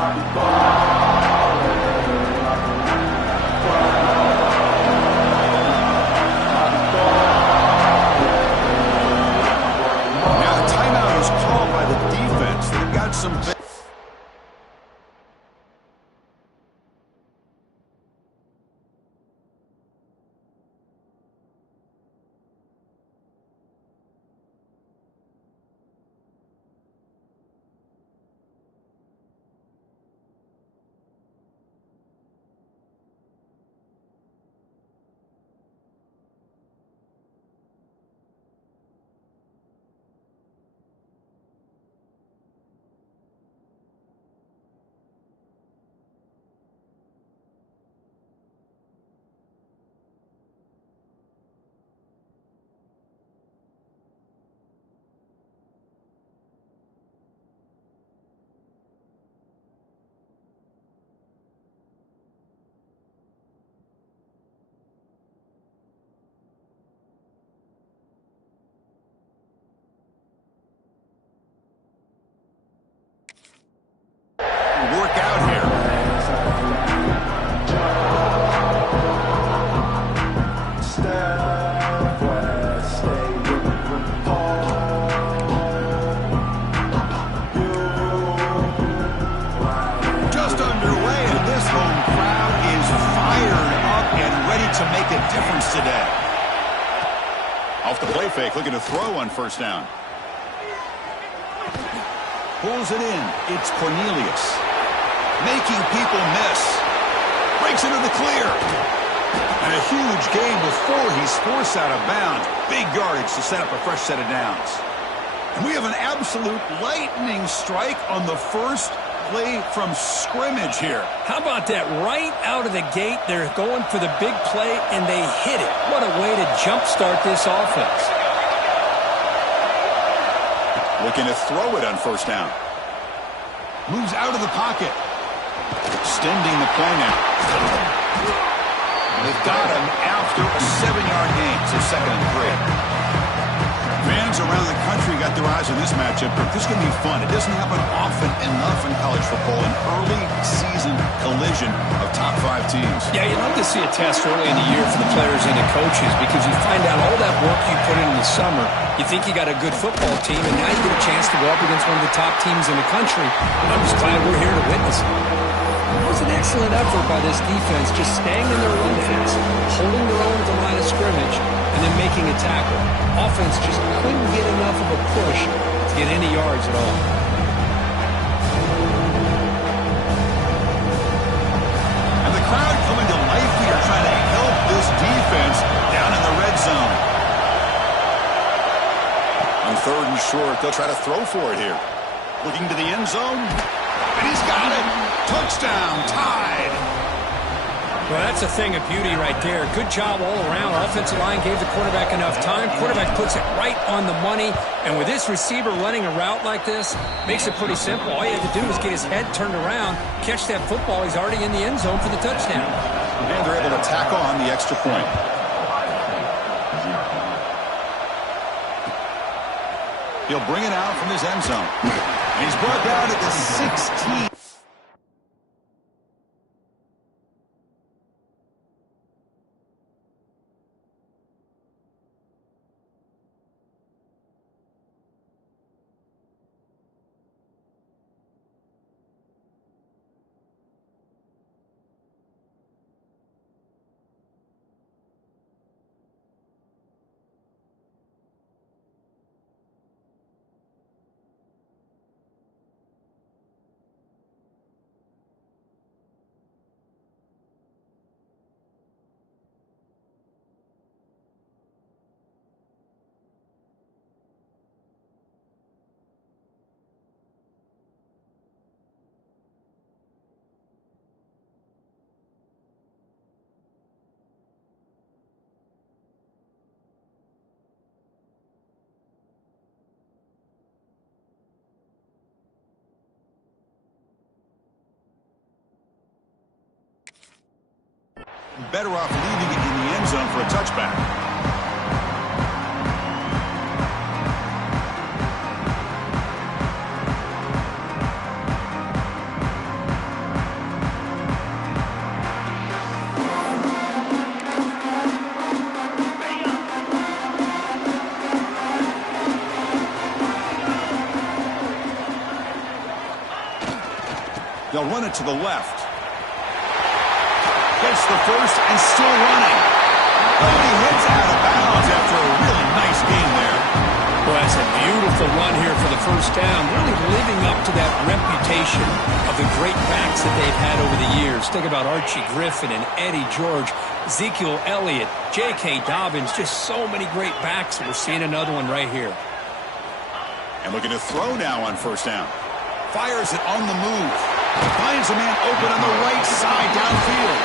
Now the timeout is called by the defense. They've got some... work out here. Just underway, and this home crowd is fired up and ready to make a difference today. Off the play fake, looking to throw on first down. Pulls it in. It's Cornelius. Making people miss. Breaks into the clear. And a huge gain before he's forced out of bounds. Big yardage to set up a fresh set of downs. And we have an absolute lightning strike on the first play from scrimmage here. How about that? Right out of the gate, they're going for the big play, and they hit it. What a way to jumpstart this offense. Looking to throw it on first down. Moves out of the pocket. Extending the play now. They've got him after a 7-yard gain, so 2nd and 3. Fans around the country got their eyes on this matchup, but this is going to be fun. It doesn't happen often enough in college football, an early season collision of top 5 teams. Yeah, you love to see a test early in the year for the players and the coaches because you find out all that work you put in the summer. You think you got a good football team, and now you get a chance to go up against one of the top teams in the country. And I'm just glad we're here to witness it. It was an excellent effort by this defense, just staying in their run fence, holding their own at the line of scrimmage, and then making a tackle. Offense just couldn't get enough of a push to get any yards at all. And the crowd coming to life here, trying to help this defense down in the red zone. On 3rd and short, they'll try to throw for it here. Looking to the end zone, and he's got it. Touchdown, tied. Well, that's a thing of beauty right there. Good job all around. Offensive line gave the quarterback enough time. Quarterback puts it right on the money. And with this receiver running a route like this, makes it pretty simple. All you have to do is get his head turned around, catch that football. He's already in the end zone for the touchdown. And they're able to tackle on the extra point. He'll bring it out from his end zone. And he's brought down at the 16. Better off leaving it in the end zone for a touchback. They'll run it to the left. Gets the first and still running. Oh, he heads out of bounds after a really nice game there. Well, that's a beautiful run here for the first down, really living up to that reputation of the great backs that they've had over the years. Think about Archie Griffin and Eddie George, Ezekiel Elliott, J.K. Dobbins, just so many great backs, and we're seeing another one right here. And looking to throw now on first down. Fires it on the move. Finds a man open on the right side downfield.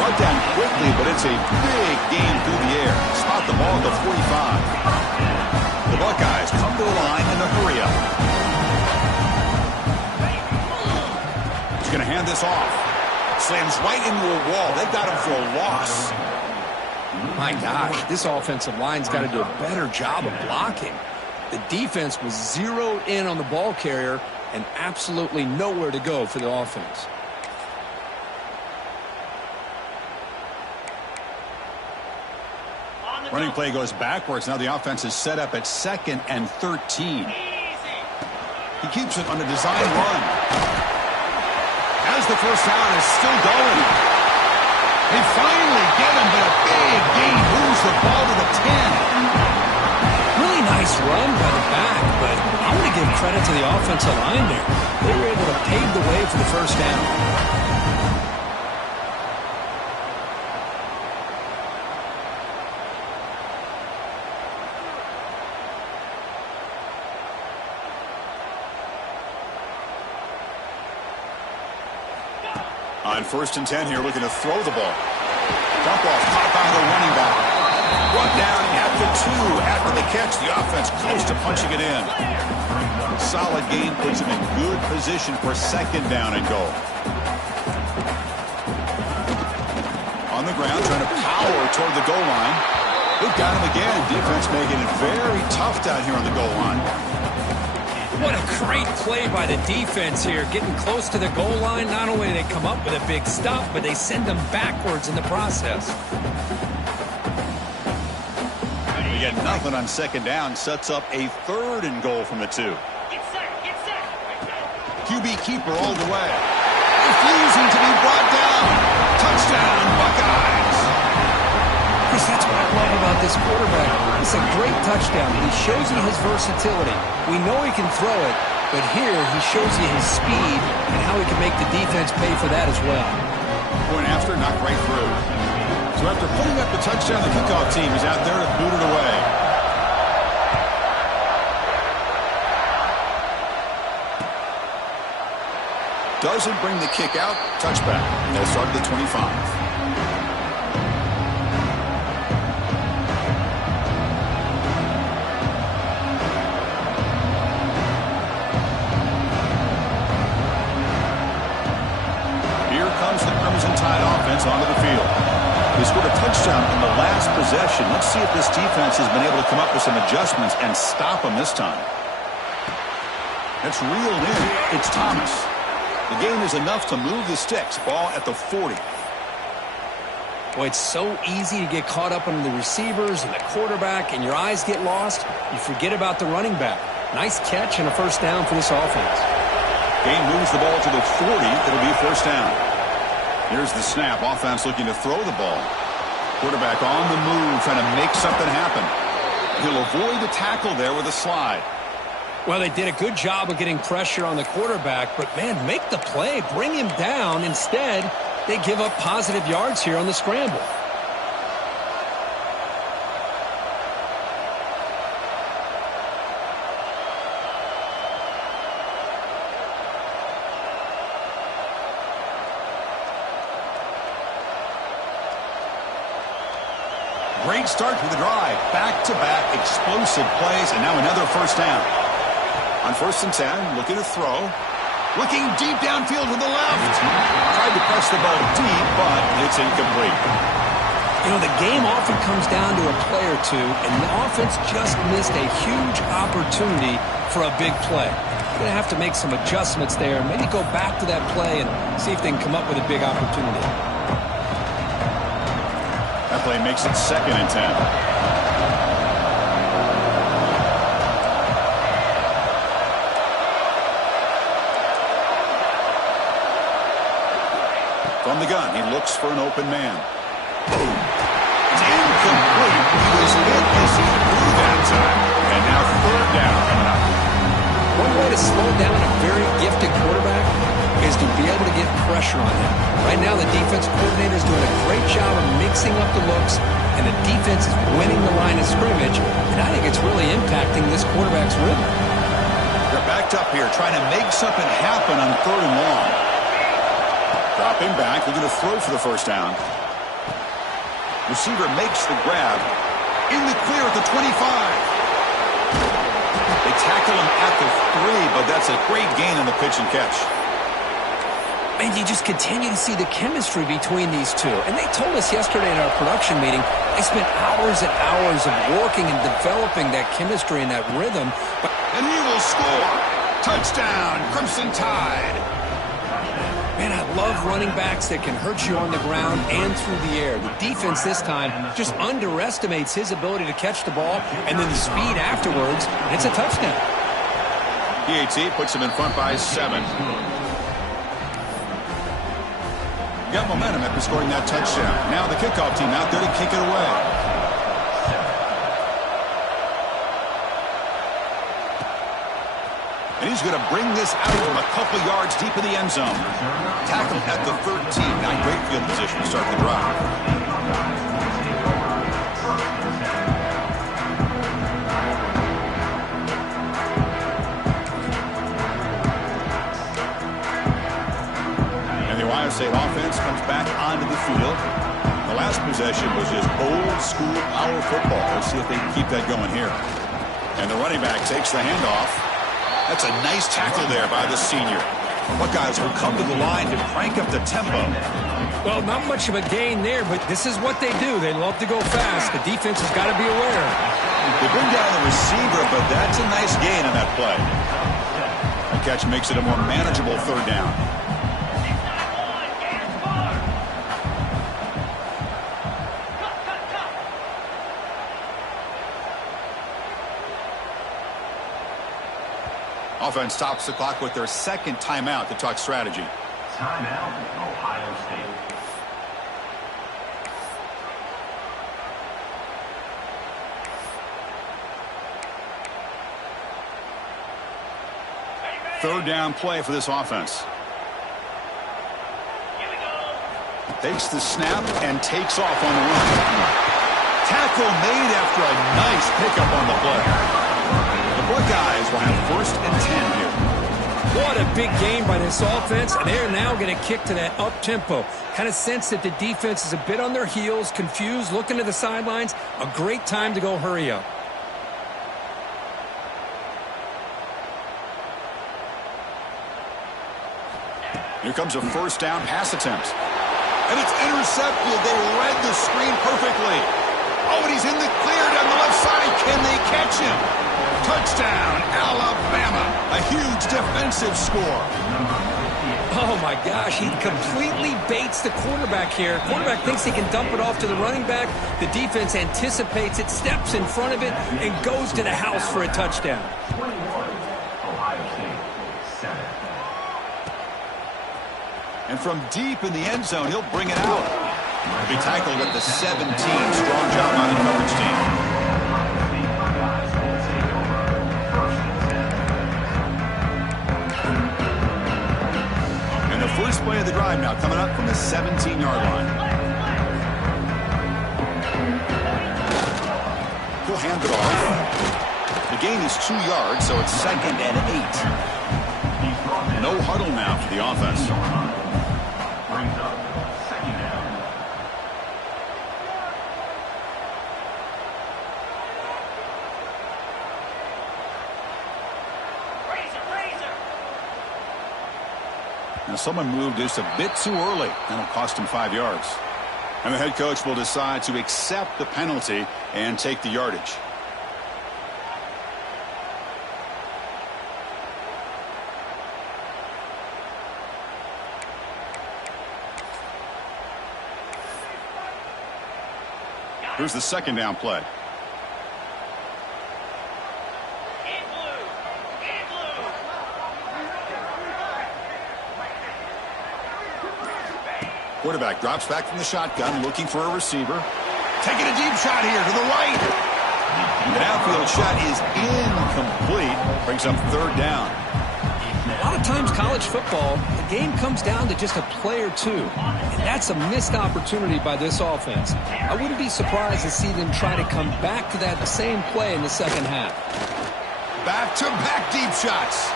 Brought down quickly, but it's a big gain through the air. Spot the ball at the 45. The Buckeyes come to the line in the hurry up. He's going to hand this off. Slams right into a wall. They've got him for a loss. My gosh, this offensive line's got to do a better job of blocking. The defense was zeroed in on the ball carrier and absolutely nowhere to go for the offense. Running play goes backwards. Now the offense is set up at 2nd and 13. He keeps it on a design run. As the first down is still going. They finally get him, but a big gain moves the ball to the 10. Really nice run by the back, but I want to give credit to the offensive line there. They were able to pave the way for the first down. On 1st and 10 here, looking to throw the ball. Dump off, caught by the running back. Brought down at the 2. After the catch, the offense close to punching it in. Solid gain puts him in good position for 2nd down and goal. On the ground, trying to power toward the goal line. They've got him again. Defense making it very tough down here on the goal line. What a great play by the defense here. Getting close to the goal line, not only do they come up with a big stop, but they send them backwards in the process. We get nothing on 2nd down. Sets up a 3rd and goal from the 2. Get set. QB keeper all the way. Refusing to be brought down. Touchdown, Buckeyes. Chris, that's what I love about this quarterback. It's a great touchdown. He shows you his versatility. We know he can throw it, but here he shows you his speed and how he can make the defense pay for that as well. Point after, knocked right through. So after putting up the touchdown, the kickoff team is out there to boot it away. Doesn't bring the kick out. Touchback. They'll start at the 25. Onto the field. They scored a touchdown in the last possession. Let's see if this defense has been able to come up with some adjustments and stop them this time. That's reeled in. It's Thomas. The gain is enough to move the sticks. Ball at the 40. Boy, it's so easy to get caught up on the receivers and the quarterback, and your eyes get lost. You forget about the running back. Nice catch and a first down for this offense. Gain moves the ball to the 40. It'll be first down. Here's the snap. Offense looking to throw the ball. Quarterback on the move, trying to make something happen. He'll avoid the tackle there with a slide. Well, they did a good job of getting pressure on the quarterback, but, man, make the play. Bring him down. Instead, they give up positive yards here on the scramble. Great start to the drive. Back-to-back explosive plays, and now another first down. On 1st and 10, looking to throw. Looking deep downfield to the left. Tried to press the ball deep, but it's incomplete. You know, the game often comes down to a play or two, and the offense just missed a huge opportunity for a big play. They're going to have to make some adjustments there, maybe go back to that play and see if they can come up with a big opportunity. That play makes it 2nd and 10. From the gun, he looks for an open man. Boom. It's incomplete. He was hit as he threw that time. And now third down coming up. One way to slow down a very gifted quarterback is to be able to get pressure on him. Right now, the defense coordinator is doing a great job of mixing up the looks, and the defense is winning the line of scrimmage, and I think it's really impacting this quarterback's rhythm. They're backed up here, trying to make something happen on third and long. Dropping back, they're going to throw for the first down. Receiver makes the grab. In the clear at the 25. They tackle him at the 3, but that's a great gain on the pitch and catch. And you just continue to see the chemistry between these two. And they told us yesterday in our production meeting, they spent hours and hours of working and developing that chemistry and that rhythm. And he will score. Touchdown, Crimson Tide. Man, I love running backs that can hurt you on the ground and through the air. The defense this time just underestimates his ability to catch the ball, and then the speed afterwards, and it's a touchdown. PAT puts him in front by 7. Got momentum after scoring that touchdown. Now the kickoff team out there to kick it away. And he's going to bring this out from a couple yards deep in the end zone. Tackled at the 13. Now great field position to start the drive. And the Ohio State offense comes back onto the field. The last possession was just old school power football. Let's see if they can keep that going here. And the running back takes the handoff. That's a nice tackle there by the senior. Buckeyes will come to the line to crank up the tempo. Well, not much of a gain there, but this is what they do. They love to go fast. The defense has got to be aware. They bring down the receiver, but that's a nice gain on that play. The catch makes it a more manageable third down. Offense stops the clock with their second timeout to talk strategy. Timeout, Ohio State. Third down play for this offense. Takes the snap and takes off on the run. Tackle made after a nice pickup on the play. The Buckeyes will have first and 10 here. What a big game by this offense, and they're now going to kick to that up-tempo. Kind of sense that the defense is a bit on their heels, confused, looking to the sidelines. A great time to go hurry up. Here comes a first down pass attempt. And it's intercepted. They read the screen perfectly. Oh, and he's in the clear down the left side. Can they catch him? Touchdown, Alabama. A huge defensive score. Oh, my gosh. He completely baits the quarterback here. Quarterback thinks he can dump it off to the running back. The defense anticipates it, steps in front of it, and goes to the house for a touchdown. And from deep in the end zone, he'll bring it out. He'll be tackled at the 17. Strong job by the coverage team. And the first play of the drive now coming up from the 17-yard line. He'll hand it off. The gain is 2 yards, so it's 2nd and 8. No huddle now for the offense. Now someone moved just a bit too early. That'll cost him 5 yards. And the head coach will decide to accept the penalty and take the yardage. Here's the second down play. Quarterback drops back from the shotgun, looking for a receiver. Taking a deep shot here to the right. An outfield shot is incomplete. Brings up third down. A lot of times college football, the game comes down to just a play or two. And that's a missed opportunity by this offense. I wouldn't be surprised to see them try to come back to that same play in the second half. Back-to-back deep shots.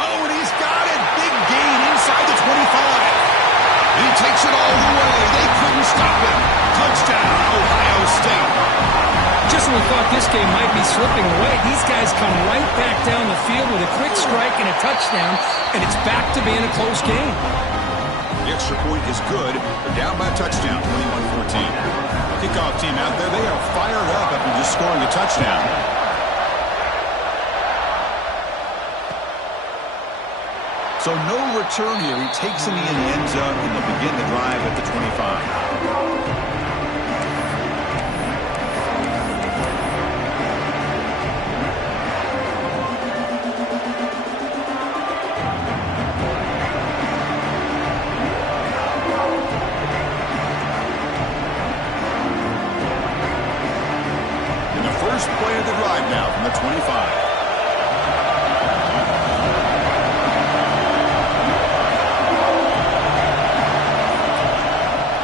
Oh, and he's got it. Big gain inside the 25. He takes it all the way. They couldn't stop him. Touchdown, Ohio State. Just when we thought this game might be slipping away, these guys come right back down the field with a quick strike and a touchdown, and it's back to being a close game. The extra point is good. They're down by a touchdown, 21-14. Kickoff team out there, they are fired up after just scoring a touchdown. So no return here. He takes him in the end zone, and they'll begin the drive at the 25. And the first play of the drive now from the 25.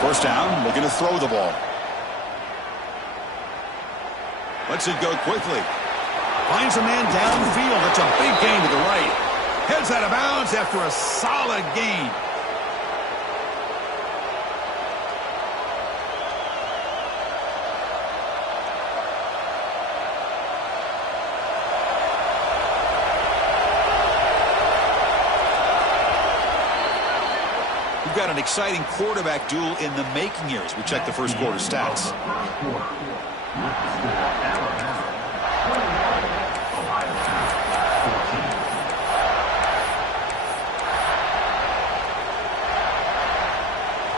First down, looking to throw the ball. Lets it go quickly. Finds a man downfield. That's a big gain to the right. Heads out of bounds after a solid gain. We've got an exciting quarterback duel in the making here as we check the first quarter stats.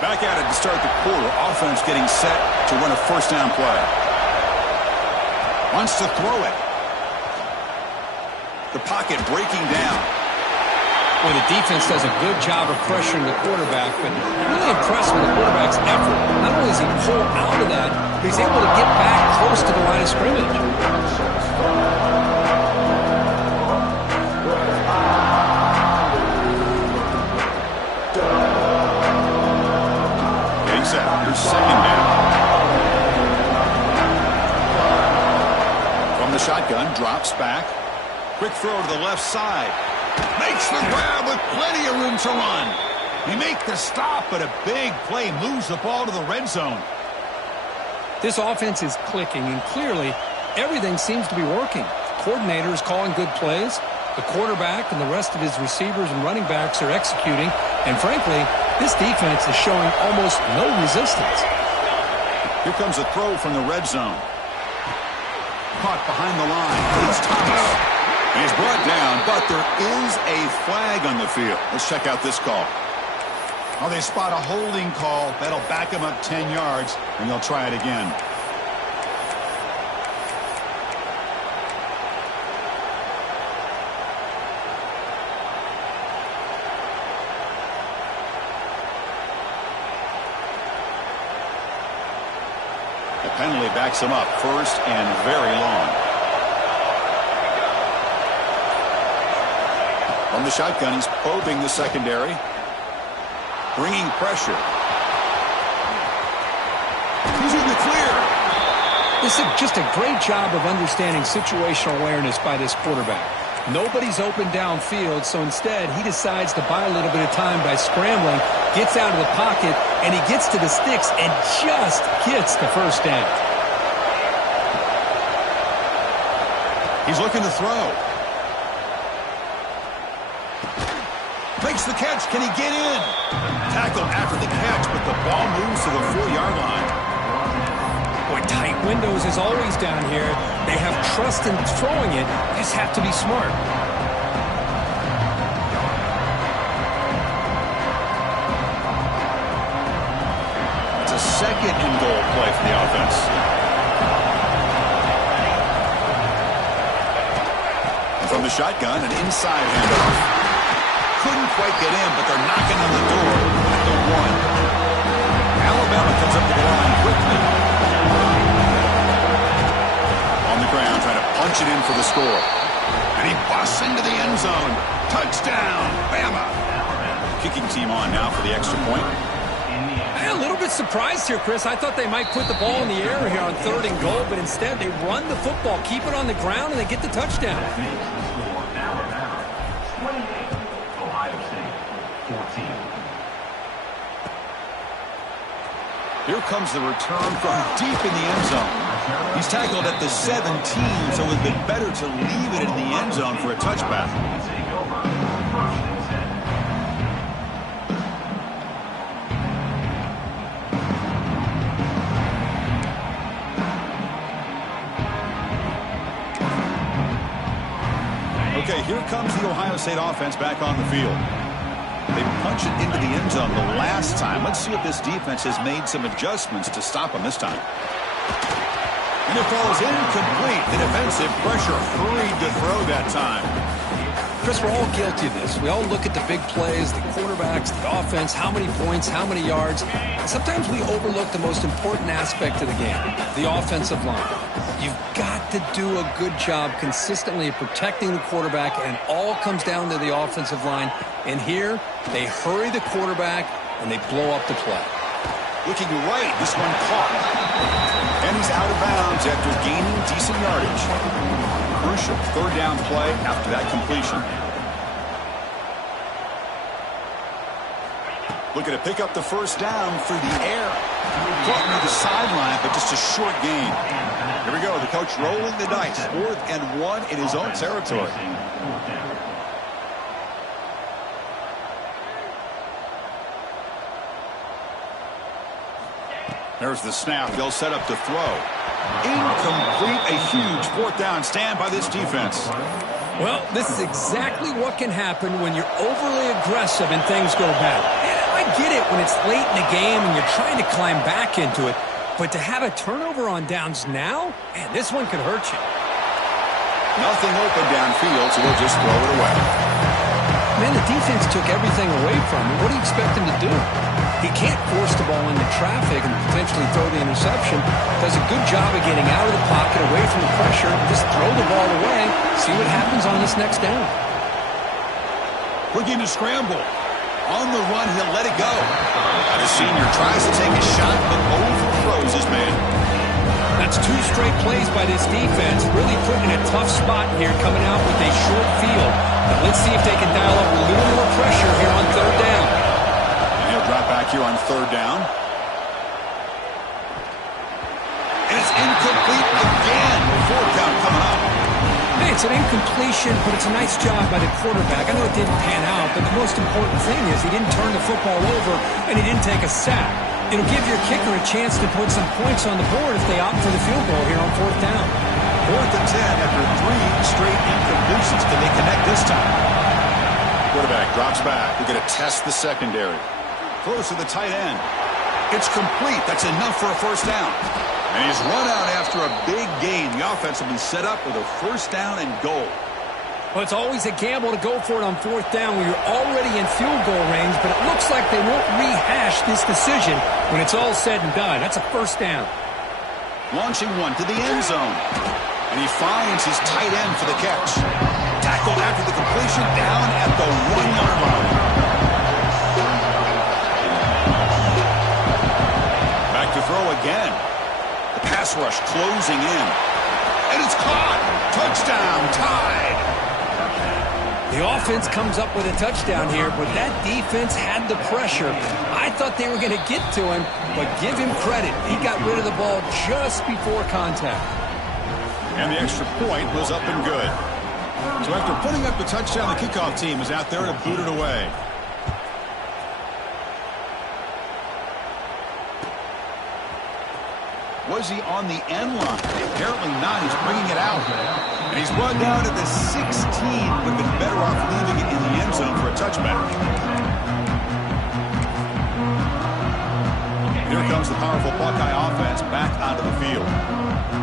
Back at it to start the quarter. Offense getting set to run a first down play. Wants to throw it. The pocket breaking down. Well, the defense does a good job of pressuring the quarterback, but really impressed with the quarterback's effort. Not only does he pull out of that, but he's able to get back close to the line of scrimmage. Getting set. Here's second down. From the shotgun, drops back. Quick throw to the left side. Makes the grab with plenty of room to run. He makes the stop, but a big play moves the ball to the red zone. This offense is clicking, and clearly everything seems to be working. The coordinator is calling good plays. The quarterback and the rest of his receivers and running backs are executing. And frankly, this defense is showing almost no resistance. Here comes a throw from the red zone. Caught behind the line. It's Thomas. He's brought down, but there is a flag on the field. Let's check out this call. Oh, they spot a holding call. That'll back him up 10 yards, and they'll try it again. The penalty backs him up first and very long. From the shotgun, he's probing the secondary. Bringing pressure. He's in the clear. This is just a great job of understanding situational awareness by this quarterback. Nobody's open downfield, so instead he decides to buy a little bit of time by scrambling, gets out of the pocket, and he gets to the sticks and just gets the first down. He's looking to throw. Makes the catch. Can he get in? Tackled after the catch, but the ball moves to the 4-yard line. Boy, tight windows is always down here. They have trust in throwing it. They just have to be smart. It's a second and goal play for the offense. And from the shotgun, an inside handoff. Couldn't quite get in, but they're knocking on the door. Alabama comes up to the line quickly. On the ground, trying to punch it in for the score. And he busts into the end zone. Touchdown, Bama. Kicking team on now for the extra point. I'm a little bit surprised here, Chris. I thought they might put the ball in the air here on 3rd and goal, but instead they run the football, keep it on the ground, and they get the touchdown. Alabama 28, Ohio State 14. Here comes the return from deep in the end zone. He's tackled at the 17, so it would have been better to leave it in the end zone for a touchback. Take over. First and 10. Okay, here comes the Ohio State offense back on the field. They punched it into the end zone the last time. Let's see if this defense has made some adjustments to stop them this time. And it falls incomplete. The defensive pressure hurried to throw that time. Chris, we're all guilty of this. We all look at the big plays, the quarterbacks, the offense, how many points, how many yards. And sometimes we overlook the most important aspect of the game, the offensive line. You've got to do a good job consistently of protecting the quarterback, and it all comes down to the offensive line. And here, they hurry the quarterback, and they blow up the play. Looking right, this one caught. And he's out of bounds after gaining decent yardage. Crucial 3rd down play after that completion. Looking to pick up the 1st down through the air. Caught near the sideline, but just a short gain. Here we go, the coach rolling the dice. 4th and 1 in his own territory. There's the snap. They'll set up to throw. Incomplete. A huge 4th down stand by this defense. Well, this is exactly what can happen when you're overly aggressive and things go bad. And I get it when it's late in the game and you're trying to climb back into it. But to have a turnover on downs now, man, this one could hurt you. Nothing open downfield, so we'll just throw it away. Man, the defense took everything away from him. What do you expect him to do? He can't force the ball into traffic and potentially throw the interception. Does a good job of getting out of the pocket, away from the pressure, and just throw the ball away. See what happens on this next down. Looking to scramble. On the run, he'll let it go. The senior tries to take a shot, but overthrows his man. That's 2 straight plays by this defense. Really putting in a tough spot here, coming out with a short field. But let's see if they can dial up a little more pressure here on 3rd down. And he'll drop back here on 3rd down. And it's incomplete again. 4th down coming up. Hey, it's an incompletion, but it's a nice job by the quarterback. I know it didn't pan out, but the most important thing is he didn't turn the football over and he didn't take a sack. It'll give your kicker a chance to put some points on the board if they opt for the field goal here on 4th down. 4th and 10 after 3 straight incompletions. Can they connect this time? Quarterback drops back. We're going to test the secondary. Throws to the tight end. It's complete. That's enough for a 1st down. And he's run out after a big gain. The offense will be set up with a 1st down and goal. Well, it's always a gamble to go for it on 4th down when you're already in field goal range, but it looks like they won't rehash this decision when it's all said and done. That's a 1st down. Launching one to the end zone. And he finds his tight end for the catch. Tackled after the completion down at the 1-yard line. Back to throw again. The pass rush closing in. And it's caught. Touchdown, tied. The offense comes up with a touchdown here, but that defense had the pressure. I thought they were going to get to him, but give him credit. He got rid of the ball just before contact. And the extra point was up and good. So after putting up the touchdown, the kickoff team is out there to boot it away. Was he on the end line? Apparently not. He's bringing it out. And he's run down to the 16. Would have been better off leaving it in the end zone for a touchback. Here comes the powerful Buckeye offense back onto the field.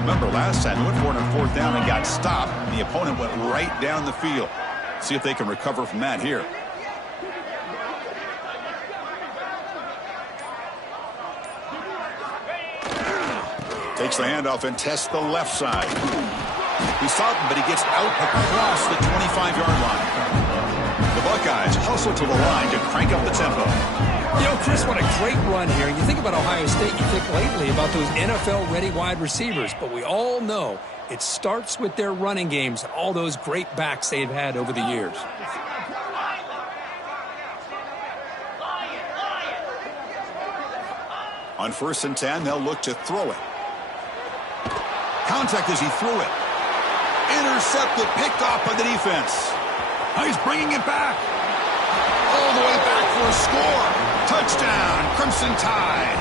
Remember, last time they went for it on 4th down and got stopped. And the opponent went right down the field. See if they can recover from that here. Takes the handoff and tests the left side. He's stopped, but he gets out across the 25-yard line. The Buckeyes hustle to the line to crank up the tempo. You know, Chris, what a great run here. You think about Ohio State, you think lately about those NFL-ready wide receivers, but we all know it starts with their running games and all those great backs they've had over the years. On 1st and 10, they'll look to throw it. Contact as he threw it. Intercepted, picked off by the defense. Now he's bringing it back. All the way back for a score. Touchdown, Crimson Tide.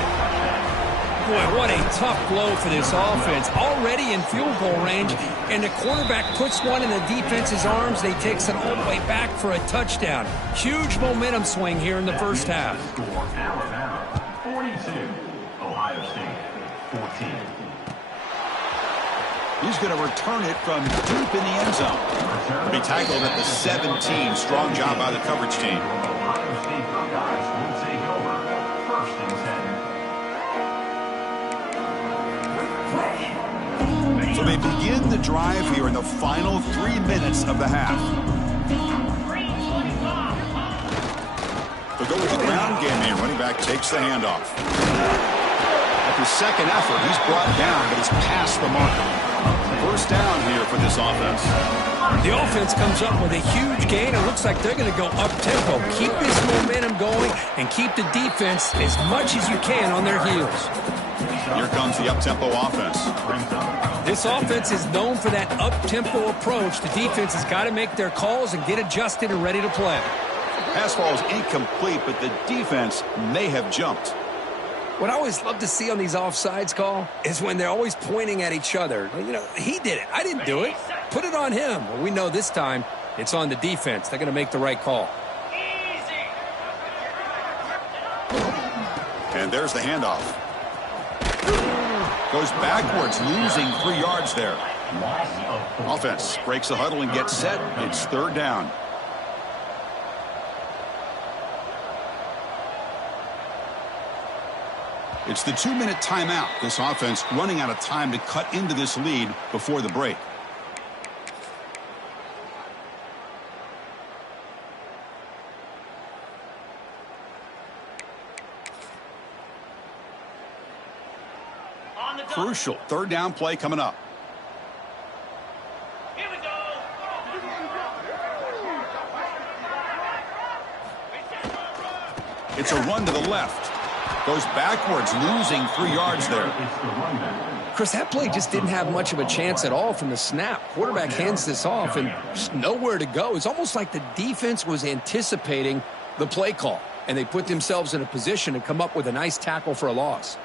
Boy, what a tough blow for this offense. Already in field goal range, and the quarterback puts one in the defense's arms. They takes it all the way back for a touchdown. Huge momentum swing here in the first half. Alabama 42, Ohio State 14. He's going to return it from deep in the end zone. He'll be tackled at the 17. Strong job by the coverage team. Ohio State Buckeyes will take over 1st and 10. So they begin the drive here in the final 3 minutes of the half. They'll go with the ground game here. Running back takes the handoff. After second effort, he's brought down, but he's past the marker. 1st down here for this offense. The offense comes up with a huge gain. It looks like they're going to go up-tempo. Keep this momentum going and keep the defense as much as you can on their heels. Here comes the up-tempo offense. This offense is known for that up-tempo approach. The defense has got to make their calls and get adjusted and ready to play. Pass ball is incomplete, but the defense may have jumped. What I always love to see on these offsides call is when they're always pointing at each other. You know, he did it. I didn't do it. Put it on him. Well, we know this time it's on the defense. They're going to make the right call. And there's the handoff. Goes backwards, losing 3 yards there. Offense breaks the huddle and gets set. It's 3rd down. It's the 2-minute timeout. This offense running out of time to cut into this lead before the break. Crucial 3rd down play coming up. Here we go. It's a run to the left. Goes backwards, losing 3 yards there. Chris, that play just didn't have much of a chance at all from the snap. Quarterback hands this off and just nowhere to go. It's almost like the defense was anticipating the play call, and they put themselves in a position to come up with a nice tackle for a loss.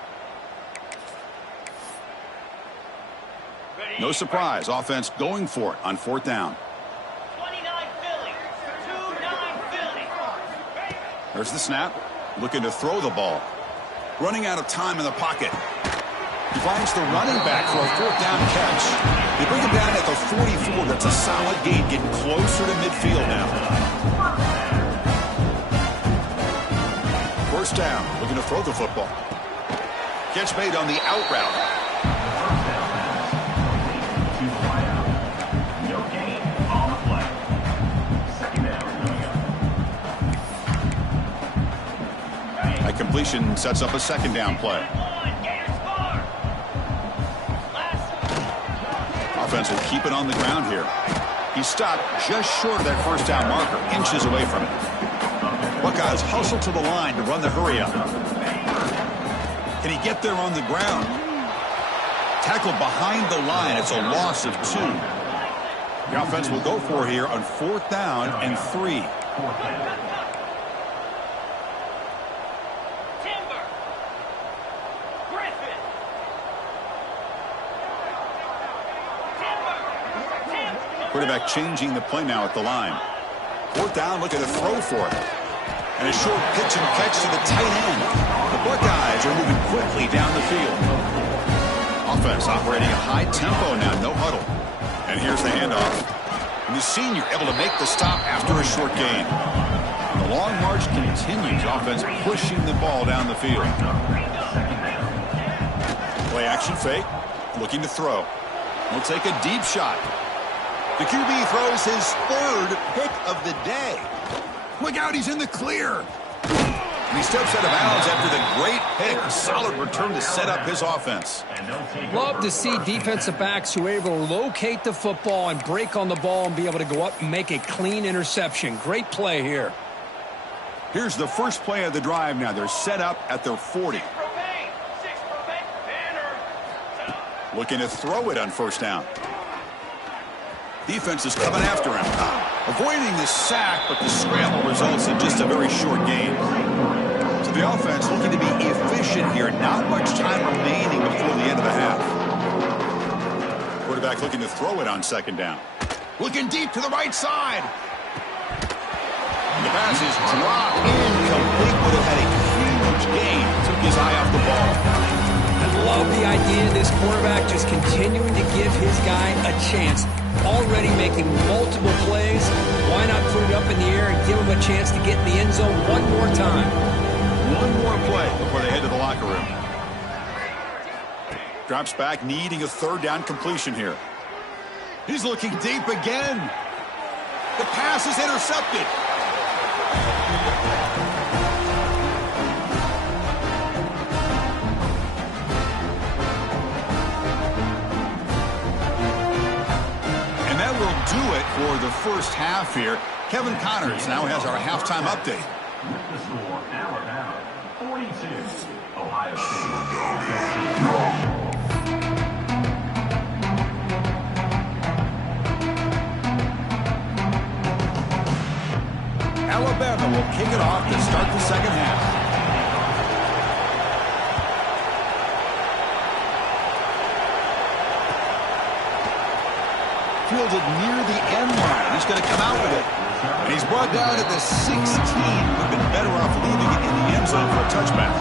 No surprise, offense going for it on 4th down. 29 Philly. 2-9 Philly. There's the snap, looking to throw the ball. Running out of time in the pocket. He finds the running back for a 4th down catch. They bring him down at the 44. That's a solid gain, getting closer to midfield now. 1st down, looking to throw the football. Catch made on the out route. No gain on the play. 2nd down coming up. That completion sets up a 2nd down play. Offense will keep it on the ground here. He stopped just short of that 1st down marker, inches away from it. Buckeyes hustle to the line to run the hurry up. Can he get there on the ground? Tackled behind the line. It's a loss of 2. The offense will go for here on 4th down and 3. Timber. Griffin. Timber. Quarterback changing the play now at the line. 4th down, looking to throw for it. And a short pitch and catch to the tight end. The Buckeyes are moving quickly down the field. Offense operating at high tempo now, no huddle. And here's the handoff. And the senior able to make the stop after a short gain. The long march continues. Offense pushing the ball down the field. Play action fake. Looking to throw. He'll take a deep shot. The QB throws his third pick of the day. Look out, he's in the clear. And he steps out of bounds after the great pick. A solid return to set up his offense. Love to see defensive backs who are able to locate the football and break on the ball and be able to go up and make a clean interception. Great play here. Here's the first play of the drive now. They're set up at their 40. Looking to throw it on first down. Defense is coming after him. Avoiding the sack, but the scramble results in just a very short gain. So the offense looking to be efficient here. Not much time remaining before the end of the half. Quarterback looking to throw it on second down. Looking deep to the right side. The pass is dropped incomplete. Would have had a huge gain. Took his eye off the ball. I love the idea of this quarterback just continuing to give his guy a chance. Already making multiple plays. Why not put it up in the air and give him a chance to get in the end zone one more time? One more play before they head to the locker room. Drops back, needing a third down completion here. He's looking deep again. The pass is intercepted. And that will do it for the first half here. Kevin Connors now has our halftime update. The score, Alabama 42, Ohio State. Alabama will kick it off to start the second half. Fielded near the end line. He's going to come out with it. And he's brought down at the 16. Would have been better off leaving it in the end zone for a touchback.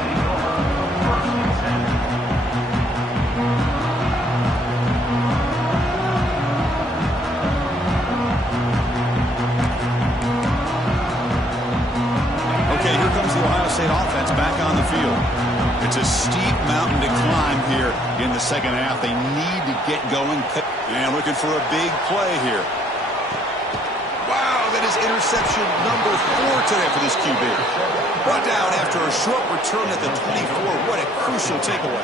Okay, here comes the Ohio State offense back on the field. It's a steep mountain to climb here in the second half. They need to get going. And looking for a big play here. Wow, that is interception number 4 today for this QB. Brought down after a short return at the 24. What a crucial takeaway.